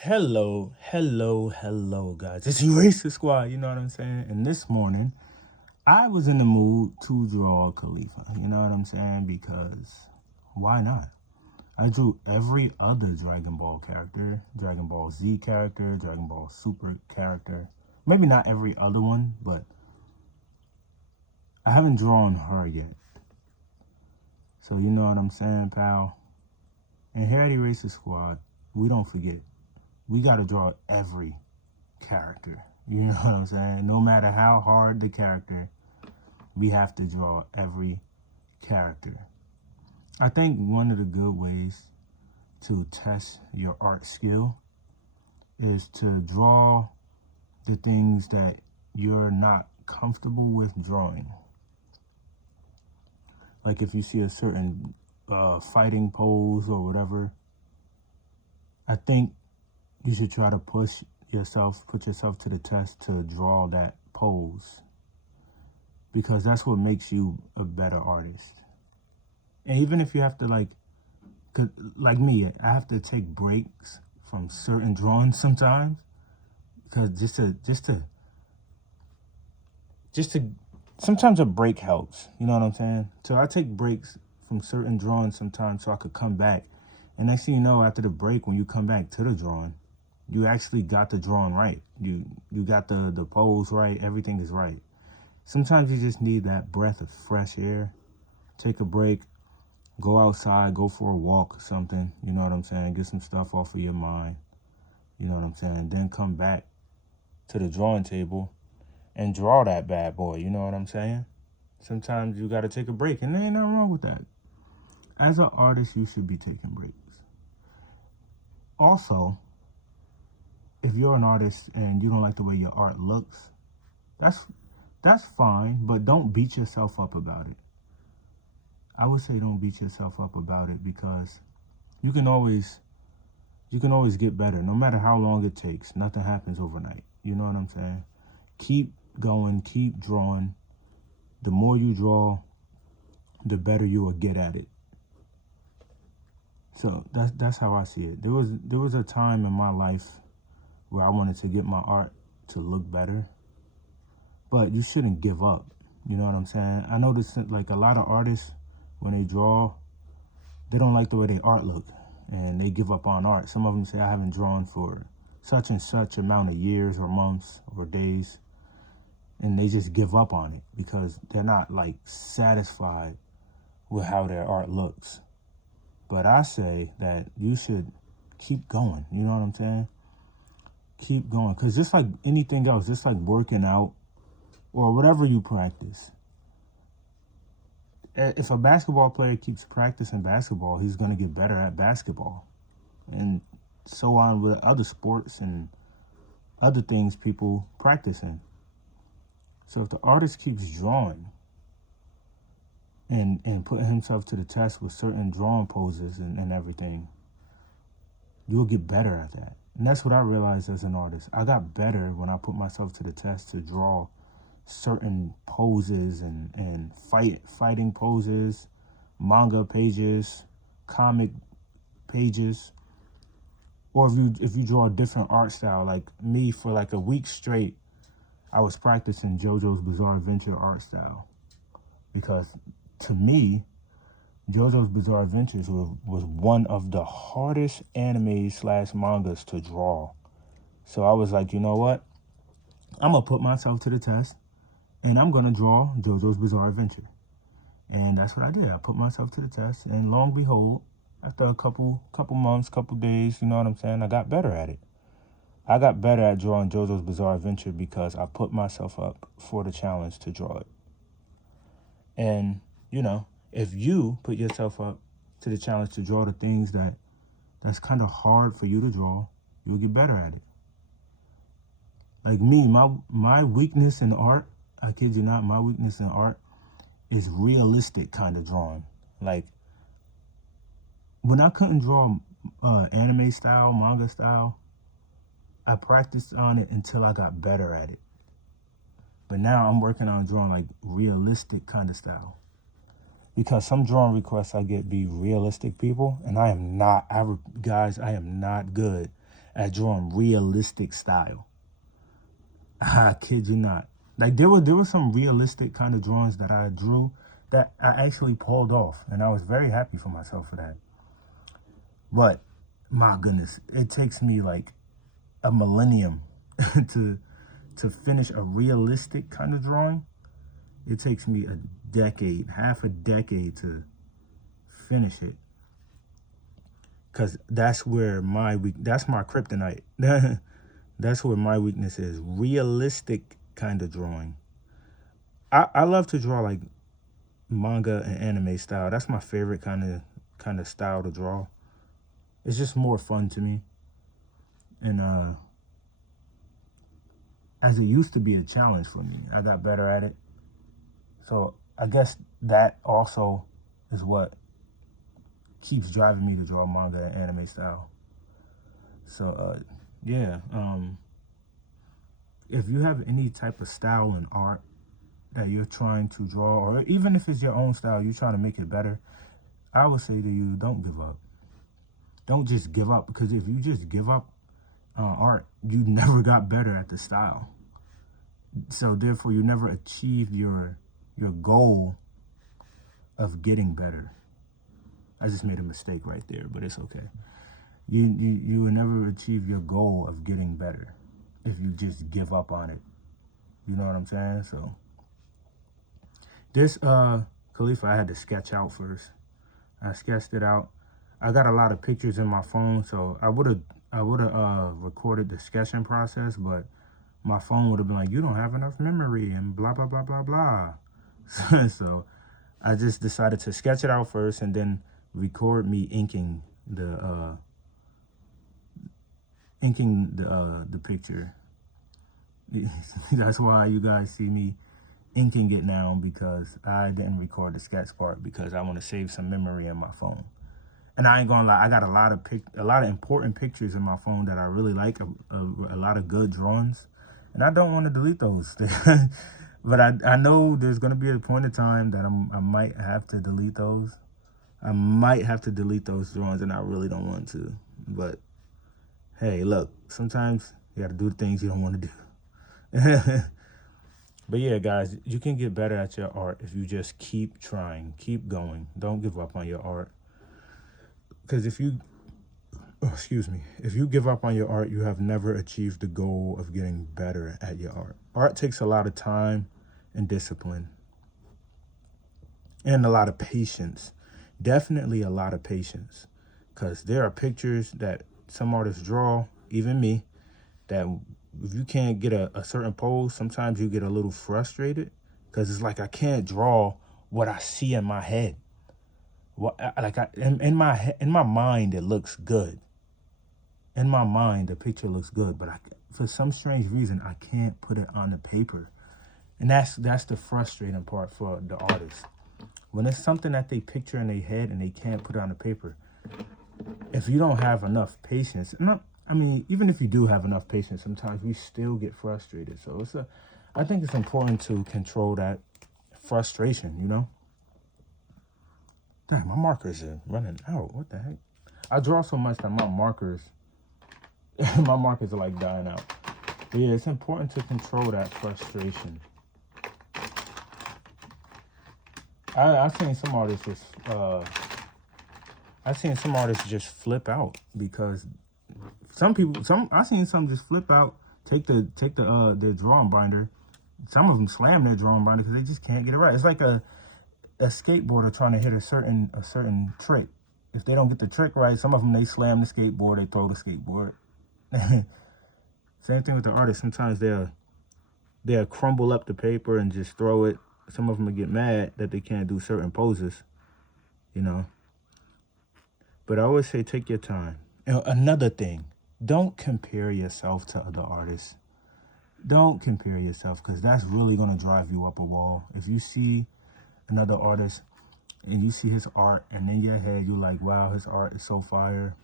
Hello, guys. It's Erasure Squad, you know what I'm saying? And this morning, I was in the mood to draw Khalifa, you know what I'm saying? Because why not? I drew every other Dragon Ball character, Dragon Ball Z character, Dragon Ball Super character. Maybe not every other one, but I haven't drawn her yet. So you know what I'm saying, pal? And here at Erasure Squad, we don't forget. We got to draw every character. You know what I'm saying? No matter how hard the character, we have to draw every character. I think one of the good ways to test your art skill is to draw the things that you're not comfortable with drawing. Like if you see a certain fighting pose or whatever, I think you should try to put yourself to the test to draw that pose, because that's what makes you a better artist. And even if you have to like me, I have to take breaks from certain drawings sometimes, because just to sometimes a break helps. You know what I'm saying? So I take breaks from certain drawings sometimes so I could come back. And next thing you know, after the break, when you come back to the drawing, you actually got the drawing right. You got the pose right. Everything is right. Sometimes you just need that breath of fresh air. Take a break, go outside, go for a walk or something. You know what I'm saying? Get some stuff off of your mind. You know what I'm saying? Then come back to the drawing table and draw that bad boy. You know what I'm saying? Sometimes you got to take a break, and there ain't nothing wrong with that. As an artist, you should be taking breaks. Also, if you're an artist and you don't like the way your art looks, that's fine, but don't beat yourself up about it. I would say don't beat yourself up about it, because you can always get better. No matter how long it takes, nothing happens overnight. You know what I'm saying? Keep going, keep drawing. The more you draw, the better you will get at it. So that's how I see it. There was a time in my life where I wanted to get my art to look better, but you shouldn't give up. You know what I'm saying? I noticed that, like, a lot of artists, when they draw, they don't like the way their art look, and they give up on art. Some of them say, I haven't drawn for such and such amount of years or months or days, and they just give up on it because they're not like satisfied with how their art looks. But I say that you should keep going. You know what I'm saying? Keep going, because just like anything else, just like working out or whatever you practice, if a basketball player keeps practicing basketball, he's going to get better at basketball, and so on with other sports and other things people practice in. So if the artist keeps drawing and putting himself to the test with certain drawing poses and everything, you'll get better at that. And that's what I realized as an artist. I got better when I put myself to the test to draw certain poses and fighting poses, manga pages, comic pages. Or if you draw a different art style, like me, for like a week straight, I was practicing JoJo's Bizarre Adventure art style, because to me, JoJo's Bizarre Adventures was one of the hardest anime/mangas to draw. So I was like, you know what? I'm going to put myself to the test, and I'm going to draw JoJo's Bizarre Adventure. And that's what I did. I put myself to the test, and lo and behold, after a couple months, couple days, you know what I'm saying, I got better at it. I got better at drawing JoJo's Bizarre Adventure because I put myself up for the challenge to draw it. And, you know, if you put yourself up to the challenge to draw the things that's kind of hard for you to draw, you'll get better at it. Like me, my weakness in art, I kid you not, my weakness in art is realistic kind of drawing. Like, when I couldn't draw anime style, manga style, I practiced on it until I got better at it. But now I'm working on drawing like realistic kind of style, because some drawing requests I get be realistic people, and I am not good at drawing realistic style. I kid you not. Like there were some realistic kind of drawings that I drew that I actually pulled off, and I was very happy for myself for that. But my goodness, it takes me like a millennium to finish a realistic kind of drawing. It takes me a decade, half a decade to finish it. Cause that's where that's my kryptonite. That's where my weakness is. Realistic kind of drawing. I love to draw like manga and anime style. That's my favorite kind of style to draw. It's just more fun to me. And as it used to be a challenge for me, I got better at it. So I guess that also is what keeps driving me to draw manga and anime style. So yeah, if you have any type of style in art that you're trying to draw, or even if it's your own style, you're trying to make it better, I would say to you, don't give up. Don't just give up, because if you just give up on art, you never got better at the style. So therefore, you never achieved your goal of getting better. I just made a mistake right there, but it's okay. You will never achieve your goal of getting better if you just give up on it. You know what I'm saying? So this Khalifa, I had to sketch out first. I sketched it out. I got a lot of pictures in my phone, so I would have recorded the sketching process, but my phone would have been like, you don't have enough memory and blah blah blah blah blah. So I just decided to sketch it out first and then record me inking the picture. That's why you guys see me inking it now, because I didn't record the sketch part because I want to save some memory in my phone. And I ain't gonna lie, I got a lot of important pictures in my phone that I really like, a lot of good drawings, and I don't want to delete those. But I know there's gonna be a point in time that I might have to delete those. I might have to delete those drawings, and I really don't want to. But hey, look, sometimes you gotta do things you don't want to do. But yeah, guys, you can get better at your art if you just keep trying, keep going. Don't give up on your art. Because if you give up on your art, you have never achieved the goal of getting better at your art. Art takes a lot of time and discipline and a lot of patience. Definitely a lot of patience, because there are pictures that some artists draw, even me, that if you can't get a certain pose, sometimes you get a little frustrated, because it's like I can't draw what I see in my head. In my mind, it looks good. In my mind, the picture looks good, but for some strange reason, I can't put it on the paper. And that's the frustrating part for the artist. When it's something that they picture in their head and they can't put it on the paper, if you don't have enough patience, even if you do have enough patience, sometimes we still get frustrated. So I think it's important to control that frustration, you know? Dang, my markers are running out. What the heck? I draw so much that my markers are like dying out. But yeah, it's important to control that frustration. I've seen some artists just flip out, because I've seen some just flip out, take the drawing binder. Some of them slam their drawing binder because they just can't get it right. It's like a skateboarder trying to hit a certain trick. If they don't get the trick right, some of them, they slam the skateboard, they throw the skateboard. Same thing with the artist. Sometimes they'll crumble up the paper and just throw it. Some of them will get mad that they can't do certain poses, you know. But I always say, take your time. And another thing, don't compare yourself to other artists. Don't compare yourself, because that's really going to drive you up a wall. If you see another artist and you see his art, and in your head you're like, wow, his art is so fire,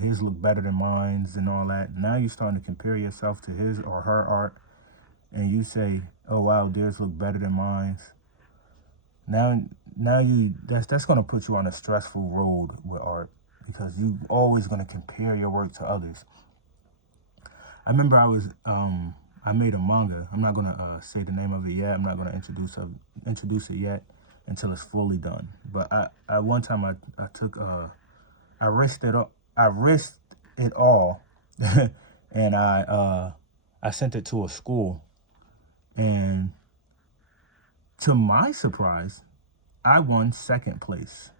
his look better than mine's and all that. Now you're starting to compare yourself to his or her art, and you say, oh wow, theirs look better than mine's. Now that's going to put you on a stressful road with art, because you always going to compare your work to others. I remember I made a manga. I'm not gonna say the name of it yet. I'm not gonna introduce it yet until it's fully done. But I one time I took I risked it all. I risked it all, and I sent it to a school, and to my surprise, I won second place.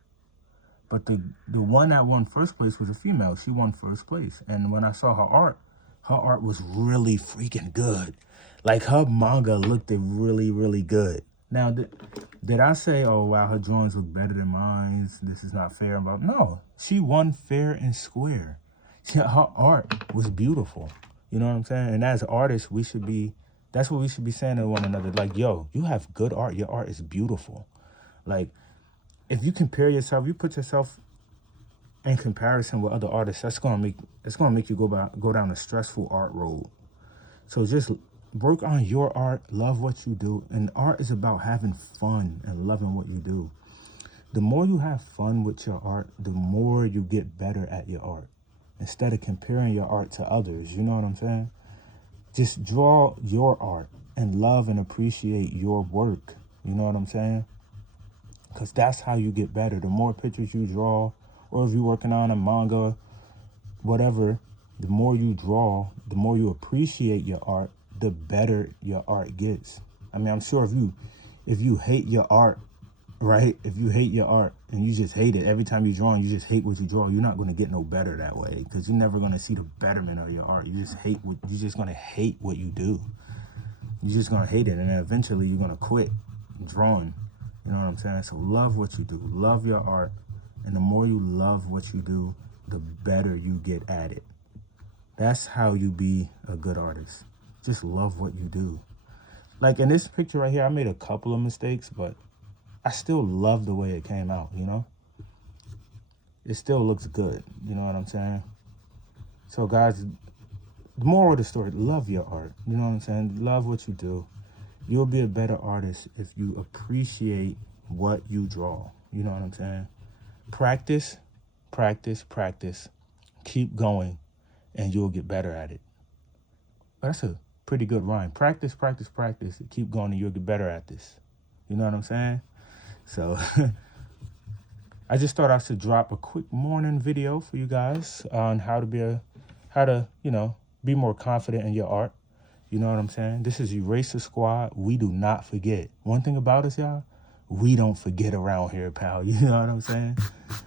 But the one that won first place was a female. She won first place. And when I saw her art was really freaking good. Like her manga looked really, really good. Now, did I say, oh, wow, her drawings look better than mine? This is not fair. About no, she won fair and square. Her art was beautiful. You know what I'm saying? And as artists, that's what we should be saying to one another. Like, yo, you have good art. Your art is beautiful. Like, if you compare yourself, you put yourself in comparison with other artists, it's gonna make you go down a stressful art road. So just work on your art, love what you do, and art is about having fun and loving what you do. The more you have fun with your art, the more you get better at your art. Instead of comparing your art to others, you know what I'm saying? Just draw your art and love and appreciate your work. You know what I'm saying? Because that's how you get better. The more pictures you draw, or if you're working on a manga, whatever, the more you draw, the more you appreciate your art, the better your art gets. I mean, I'm sure if you hate your art, right? If you hate your art and you just hate it every time you draw and you just hate what you draw, you're not going to get no better that way, because you're never going to see the betterment of your art. You're just going to hate what you do. You're just going to hate it, and then eventually you're going to quit drawing. You know what I'm saying? So love what you do. Love your art. And the more you love what you do, the better you get at it. That's how you be a good artist. Just love what you do. Like in this picture right here, I made a couple of mistakes, but I still love the way it came out, you know? It still looks good. You know what I'm saying? So guys, the moral of the story, love your art. You know what I'm saying? Love what you do. You'll be a better artist if you appreciate what you draw. You know what I'm saying? Practice, practice, practice. Keep going, and you'll get better at it. But that's a pretty good rhyme. Practice, practice, practice. Keep going, and you'll get better at this. You know what I'm saying? So I just thought I should drop a quick morning video for you guys on how to be more confident in your art. You know what I'm saying? This is Eraser Squad. We do not forget. One thing about us, y'all, we don't forget around here, pal. You know what I'm saying?